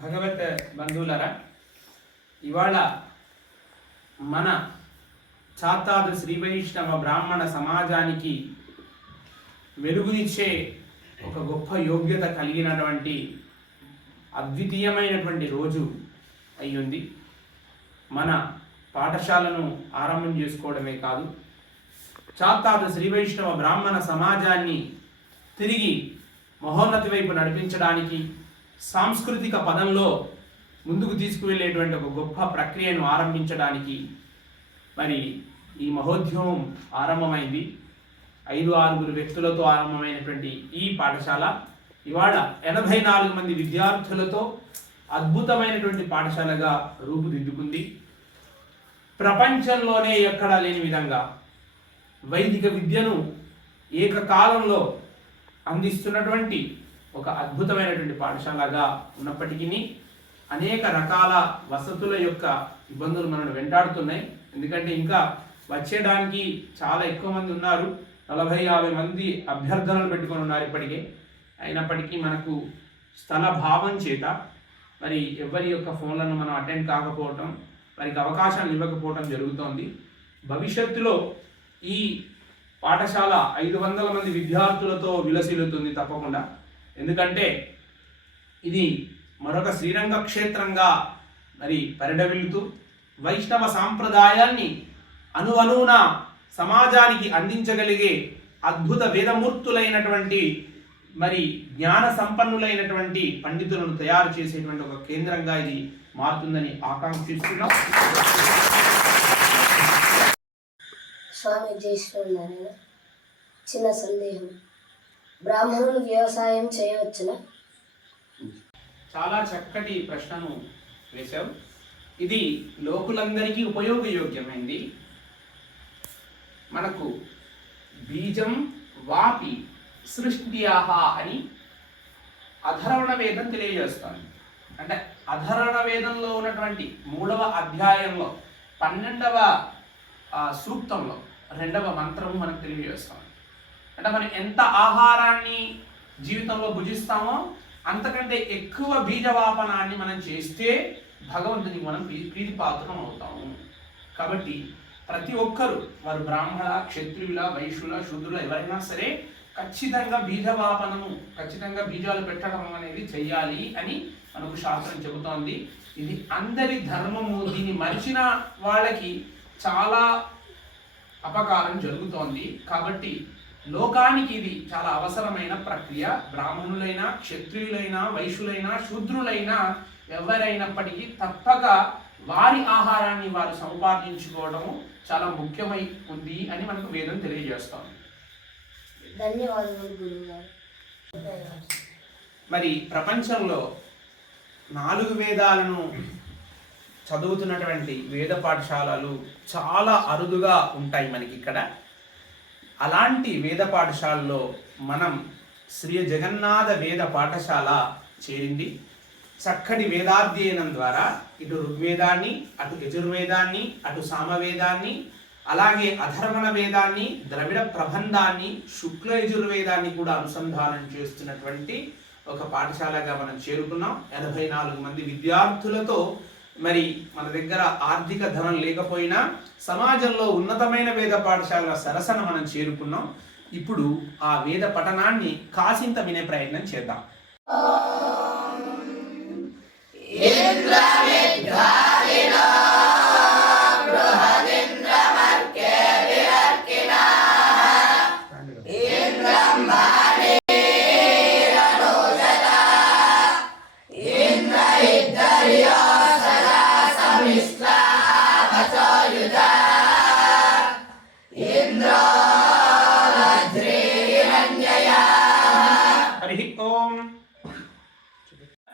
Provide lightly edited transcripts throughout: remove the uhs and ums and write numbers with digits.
భగవత్ బంధువులరా, ఇవాళ మన చాతాదు శ్రీ వైష్ణవ బ్రాహ్మణ సమాజానికి వెలుగునిచ్చే ఒక గొప్ప యోగ్యత కలిగినటువంటి అద్వితీయమైనటువంటి రోజు అయ్యింది. మన పాఠశాలను ఆరంభం చేసుకోవడమే కాదు, చాతాదు శ్రీ వైష్ణవ బ్రాహ్మణ సమాజాన్ని తిరిగి మహోన్నతి వైపు నడిపించడానికి, సాంస్కృతిక పదంలో ముందుకు తీసుకువెళ్ళేటువంటి ఒక గొప్ప ప్రక్రియను ఆరంభించడానికి మరి ఈ మహోద్యమం ఆరంభమైంది. 5-6 వ్యక్తులతో ఆరంభమైనటువంటి ఈ పాఠశాల ఇవాళ 84 మంది విద్యార్థులతో అద్భుతమైనటువంటి పాఠశాలగా రూపుదిద్దుకుంది. ప్రపంచంలోనే ఎక్కడా లేని విధంగా వైదిక విద్యను ఏకకాలంలో అందిస్తున్నటువంటి ఒక అద్భుతమైనటువంటి పాఠశాలగా ఉన్నప్పటికీ అనేక రకాల వసతుల యొక్క ఇబ్బందులు మనల్ని వెంటాడుతున్నాయి. ఎందుకంటే ఇంకా వచ్చేయడానికి చాలా ఎక్కువ మంది ఉన్నారు, 40-50 మంది అభ్యర్థనలు పెట్టుకొని ఉన్నారు ఇప్పటికే. అయినప్పటికీ మనకు స్థల భావం చేత మరి ఎవరి యొక్క ఫోన్లను మనం అటెండ్ కాకపోవటం, వారికి అవకాశాలు ఇవ్వకపోవటం జరుగుతోంది. భవిష్యత్తులో ఈ పాఠశాల 500 మంది విద్యార్థులతో విలసిల్లుతుంది తప్పకుండా. ఎందుకంటే ఇది మరొక శ్రీరంగ క్షేత్రంగా మరి పరిడవిల్లుతూ వైష్ణవ సాంప్రదాయాన్ని అణువణువున సమాజానికి అందించగలిగే అద్భుత వేదమూర్తులైనటువంటి మరి జ్ఞాన సంపన్నులైనటువంటి పండితులను తయారు చేసేటువంటి ఒక కేంద్రంగా ఇది మారుతుందని ఆకాంక్షిస్తున్నాం. స్వామి జై శ్రీనారాయణ. చిన్న సందేహం, బ్రాహ్మణులు వ్యవసాయం చేయవచ్చునా? చాలా చక్కటి ప్రశ్నను వేశావు. ఇది లోకులందరికీ ఉపయోగయోగ్యమైంది. మనకు బీజం వాపి సృష్ట్యాహ అని అధర్వణ వేదం తెలియజేస్తాను. అంటే అధర్వణ వేదంలో ఉన్నటువంటి 3వ అధ్యాయంలో 12వ సూక్తంలో 2వ మంత్రము మనకు తెలియజేస్తాం. అంటే మనం ఎంత ఆహారాన్ని జీవితంలో భుజిస్తామో అంతకంటే ఎక్కువ బీజవాపనాన్ని మనం చేస్తే భగవంతునికి మనం ప్రీతిపాత్రం అవుతాము. కాబట్టి ప్రతి ఒక్కరూ, వారు బ్రాహ్మణ, క్షత్రియుల, వైశ్యుల, శూద్రుల ఎవరైనా సరే ఖచ్చితంగా బీజవాపనము, ఖచ్చితంగా బీజాలు పెట్టడం అనేది చెయ్యాలి అని మనకు శాస్త్రం చెబుతోంది. ఇది అందరి ధర్మము. దీన్ని మరిచిన వాళ్ళకి చాలా అపకారం జరుగుతోంది. కాబట్టి లోకానికి ఇది చాలా అవసరమైన ప్రక్రియ. బ్రాహ్మణులైనా, క్షత్రియులైనా, వైశ్యులైనా, శూద్రులైనా ఎవరైనప్పటికీ తప్పక వారి ఆహారాన్ని వారు సంపాదించుకోవడము చాలా ముఖ్యమై ఉంది అని మనకు వేదం తెలియజేస్తోంది. ధన్యవాదాలు గురువుగారు. మరి ప్రపంచంలో 4 వేదాలను చదువుతున్నటువంటి వేద పాఠశాలలు చాలా అరుదుగా ఉంటాయి మనకి ఇక్కడ. అలాంటి వేద పాఠశాలలో మనం శ్రీ జగన్నాథ వేద పాఠశాల చేరింది. చక్కటి వేదాధ్యయనం ద్వారా ఇటు ఋగ్వేదాన్ని, అటు యజుర్వేదాన్ని, అటు సామవేదాన్ని, అలాగే అధర్వణ వేదాన్ని, ద్రవిడ ప్రబంధాన్ని, శుక్ల యజుర్వేదాన్ని కూడా అనుసంధానం చేస్తున్నటువంటి ఒక పాఠశాలగా మనం చేరుకున్నాం. 84 మంది విద్యార్థులతో మరి మన దగ్గర ఆర్థిక ధనం లేకపోయినా సమాజంలో ఉన్నతమైన వేద పాఠశాలల సరసన మనం చేరుకున్నాం. ఇప్పుడు ఆ వేద పఠనాన్ని కాసింత వినే ప్రయత్నం చేద్దాం.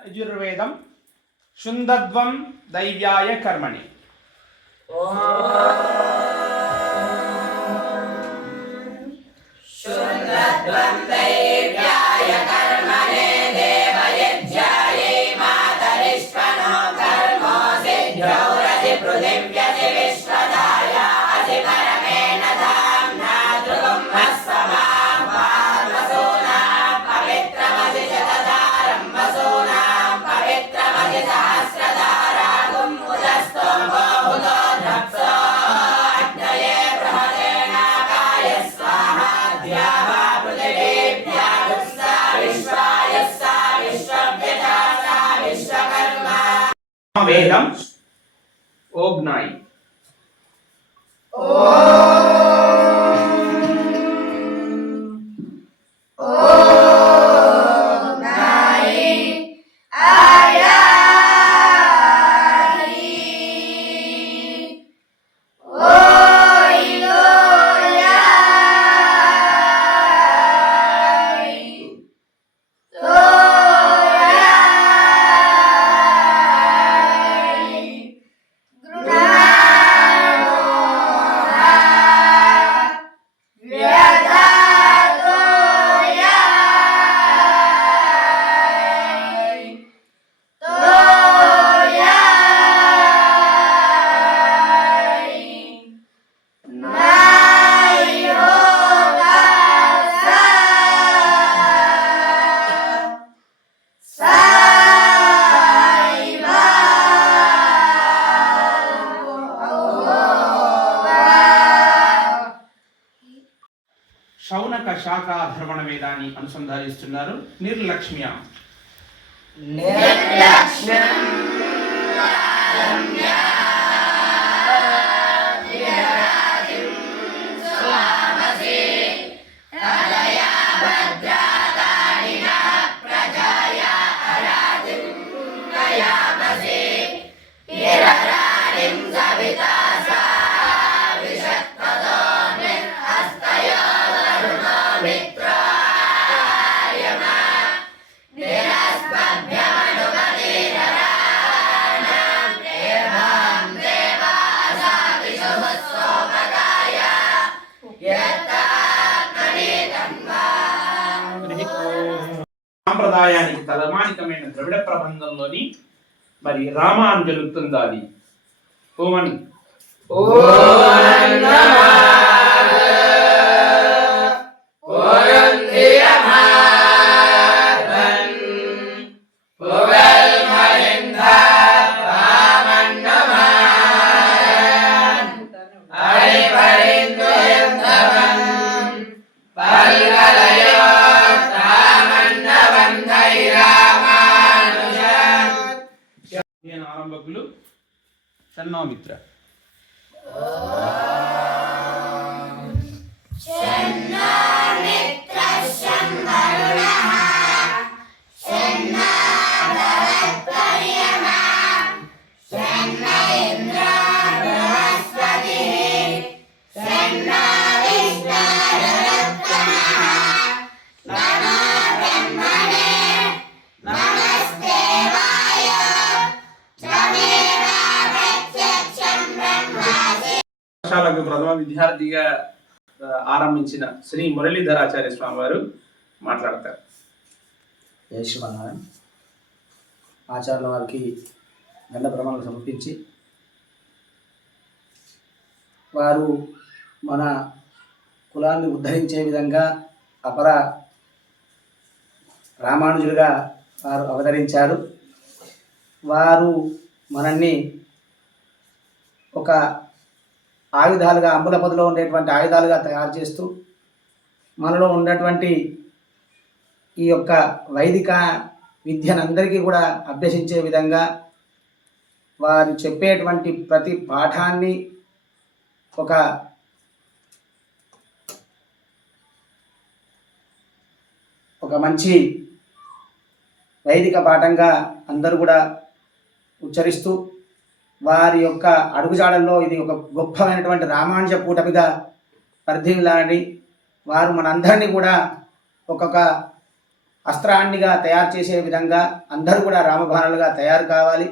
యజుర్వేదం శుందద్వం దైవ్యాయ కర్మణి. శుందద్వం దైవ్యాయ కర్మణే దేవయజ్ఞాయై మాతరిష్వనో కర్మో సిద్ధ్యౌరసి పృథివ్యసి విశ్వదాయ అసి పరమేణ ధామ్నా ధ్రువం అస్సమాం పార్వసూనాం పవిత్రమసి శతధారం వసూనాం పవిత్రమసి సామవేదం ఓగ్నాయి. శౌనక శాఖ ధర్మణ వేదాన్ని అనుసంధానిస్తున్నారు నిర్లక్ష్మ్య. సాంప్రదాయానికి తలమానికమైన ద్రవిడ ప్రబంధంలోని మరి రామానుజలుక్తుందాది ఓమని. ఆరంభకులు షణ్ణోమిత్ర. పాఠశాలకు ప్రథమ విద్యార్థిగా ఆరంభించిన శ్రీ మురళీధరాచార్య స్వామి వారు మాట్లాడతారు. జై శ్రీమన్నారాయణ. ఆచార్యుల వారికి దండ ప్రమాణాలు సమర్పించి వారు మన కులాన్ని ఉద్ధరించే విధంగా అపర రామానుజులుగా వారు అవతరించారు. వారు మనల్ని ఒక ఆయుధాలుగా, అంబుల పొదిలో ఉండేటువంటి ఆయుధాలుగా తయారు చేస్తూ మనలో ఉన్నటువంటి ఈ యొక్క వైదిక విద్యనందరికీ కూడా అభ్యసించే విధంగా వారు చెప్పేటువంటి ప్రతి పాఠాన్ని ఒక మంచి వైదిక పాఠంగా అందరూ కూడా ఉచ్చరిస్తూ వారి యొక్క అడుగుజాడల్లో ఇది ఒక గొప్పమైనటువంటి రామానుజ కూటమిగా పరిధిలాడి వారు మనందరినీ కూడా ఒక్కొక్క అస్త్రాన్నిగా తయారు చేసే విధంగా అందరూ కూడా రామబాణులుగా తయారు కావాలి.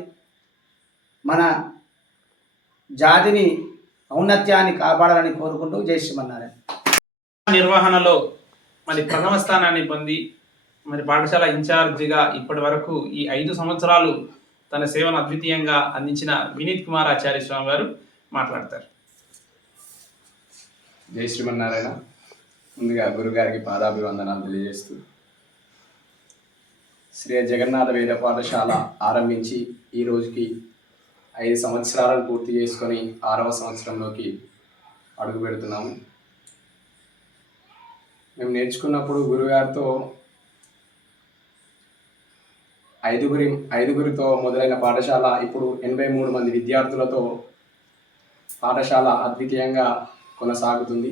మన జాతిని ఔన్నత్యాన్ని కాపాడాలని కోరుకుంటూ జై శ్రీమన్నారాయణ. నిర్వహణలో మరి ప్రథమ స్థానాన్ని పొంది మరి పాఠశాల ఇన్ఛార్జిగా ఇప్పటి వరకు ఈ 5 సంవత్సరాలు తన సేవను అద్వితీయంగా అందించిన వినీత్ కుమార్ ఆచార్య స్వామి వారు మాట్లాడతారు. జై శ్రీమన్నారాయణ. ముందుగా గురుగారికి పాదాభివందనాలు తెలియజేస్తూ శ్రీ జగన్నాథ వేద పాఠశాల ఆరంభించి ఈ రోజుకి 5 సంవత్సరాలను పూర్తి చేసుకొని 6వ సంవత్సరంలోకి అడుగు పెడుతున్నాము. మేము నేర్చుకున్నప్పుడు గురుగారితో ఐదుగురితో మొదలైన పాఠశాల ఇప్పుడు 83 మంది విద్యార్థులతో పాఠశాల అద్వితీయంగా కొనసాగుతుంది.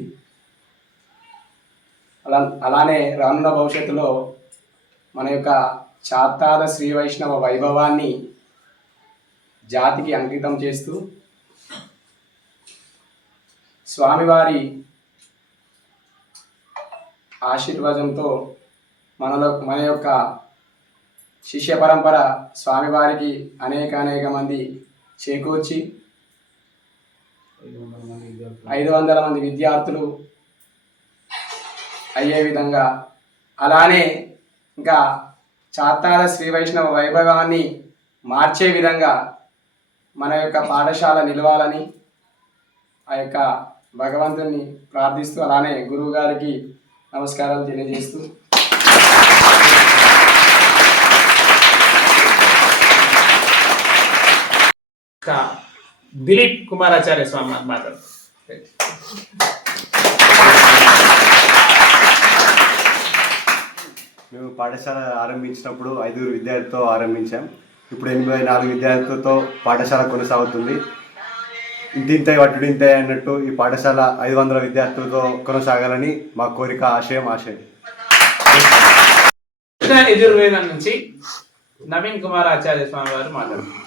అలానే రానున్న భవిష్యత్తులో మన యొక్క చాత్తాద శ్రీ వైష్ణవ వైభవాన్ని జాతికి అంకితం చేస్తూ స్వామివారి ఆశీర్వాదంతో మన యొక్క శిష్య పరంపర స్వామివారికి అనేక మంది చేకూర్చి 500 మంది విద్యార్థులు అయ్యే విధంగా, అలానే ఇంకా చాత్తాల శ్రీ వైష్ణవ వైభవాన్ని మార్చే విధంగా మన యొక్క పాఠశాల నిలవాలని ఆ యొక్క భగవంతుని ప్రార్థిస్తూ, అలానే గురువు గారికి నమస్కారాలు తెలియజేస్తూ దిలీప్ కుమారాచార్య స్వామి మాట్లాడు. మేము పాఠశాల ఆరంభించినప్పుడు 5 విద్యార్థులతో ఆరంభించాం. ఇప్పుడు 84 విద్యార్థులతో పాఠశాల కొనసాగుతుంది. ఇంతింతై వట్టుడింతై అన్నట్టు ఈ పాఠశాల 500 విద్యార్థులతో కొనసాగాలని మా కోరిక, ఆశయం. యజుర్వేదం నుంచి నవీన్ కుమార్ ఆచార్య స్వామి వారు మాట్లాడుతున్నారు.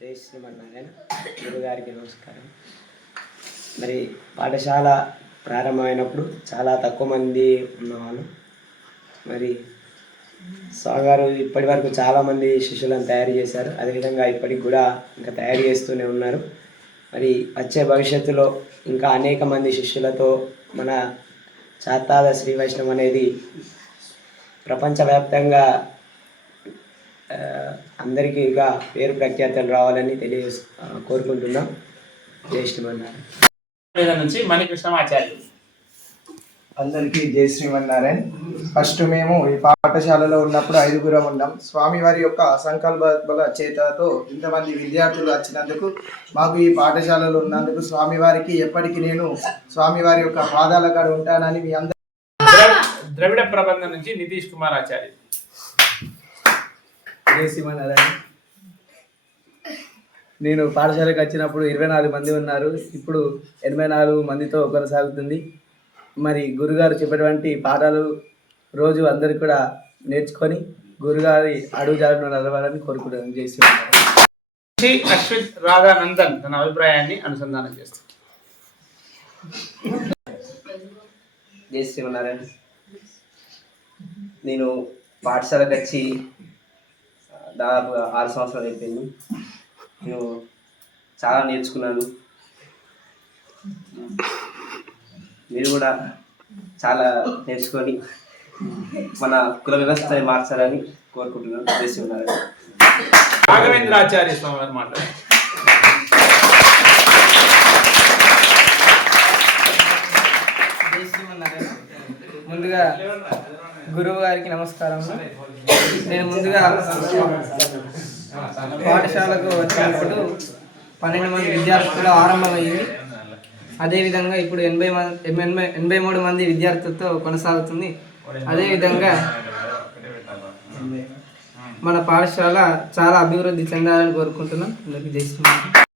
జై శ్రీమన్నారాయణ. గురుగారికి నమస్కారం. మరి పాఠశాల ప్రారంభమైనప్పుడు చాలా తక్కువ మంది ఉన్నవాళ్ళు. మరి స్వామివారు ఇప్పటి వరకు చాలామంది శిష్యులను తయారు చేశారు. అదేవిధంగా ఇప్పటికి కూడా ఇంకా తయారు చేస్తూనే ఉన్నారు. మరి వచ్చే భవిష్యత్తులో ఇంకా అనేక మంది శిష్యులతో మన చాత్తాద శ్రీ వైష్ణవం అనేది ప్రపంచవ్యాప్తంగా అందరికీ ఇక పేరు ప్రఖ్యాతలు రావాలని కోరుకుంటున్నాం. జై శ్రీమన్నారాయణ. నుంచి మణికృష్ణమాచార్యులు. అందరికీ జై శ్రీమన్నారాయణ. ఫస్ట్ మేము ఈ పాఠశాలలో ఉన్నప్పుడు 5గురం ఉన్నాం. స్వామివారి యొక్క సంకల్ప చేతతో ఇంతమంది విద్యార్థులు వచ్చినందుకు, మాకు ఈ పాఠశాలలో ఉన్నందుకు స్వామివారికి ఎప్పటికీ నేను స్వామివారి యొక్క పాదాల కాడ ఉంటానని మీ అందరూ. ద్రవిడ ప్రబంధం నుంచి నితీష్ కుమార్ ఆచార్య. జై శ్రీమన్నారాయణ. నేను పాఠశాలకు వచ్చినప్పుడు 24 మంది ఉన్నారు. ఇప్పుడు 84 మందితో కొనసాగుతుంది. మరి గురుగారు చెప్పేటువంటి పాఠాలు రోజు అందరికి కూడా నేర్చుకొని గురుగారి అడుగుజాడను నడవాలని కోరుకుంటున్నాను. జై శ్రీమన్నారాయణ. అశ్విత్ రాధానందన్ తన అభిప్రాయాన్ని అనుసంధానం చేస్తారు. జై శ్రీమన్నారాయణ. నేను పాఠశాలకు వచ్చి దాదాపు 6 సంవత్సరాలు అయిపోయింది. నేను చాలా నేర్చుకున్నాను. మీరు కూడా చాలా నేర్చుకొని మన కుల వ్యవస్థని మార్చాలని కోరుకుంటున్నాను. జై శ్రీమన్నారాయణ. రాఘవేంద్రాచార్య స్వామి వారు మాట్లాడారు. జై శ్రీమన్నారాయణ. ముందుగా గురువు గారికి నమస్కారం. నేను ముందుగా పాఠశాలకు వచ్చినప్పుడు 12 మంది విద్యార్థులు ఆరంభమయ్యింది. అదేవిధంగా ఇప్పుడు 83 మంది విద్యార్థులతో కొనసాగుతుంది. అదేవిధంగా మన పాఠశాల చాలా అభివృద్ధి చెందాలని కోరుకుంటున్నాం. అందరికీ జై శ్రీమన్నారాయణ.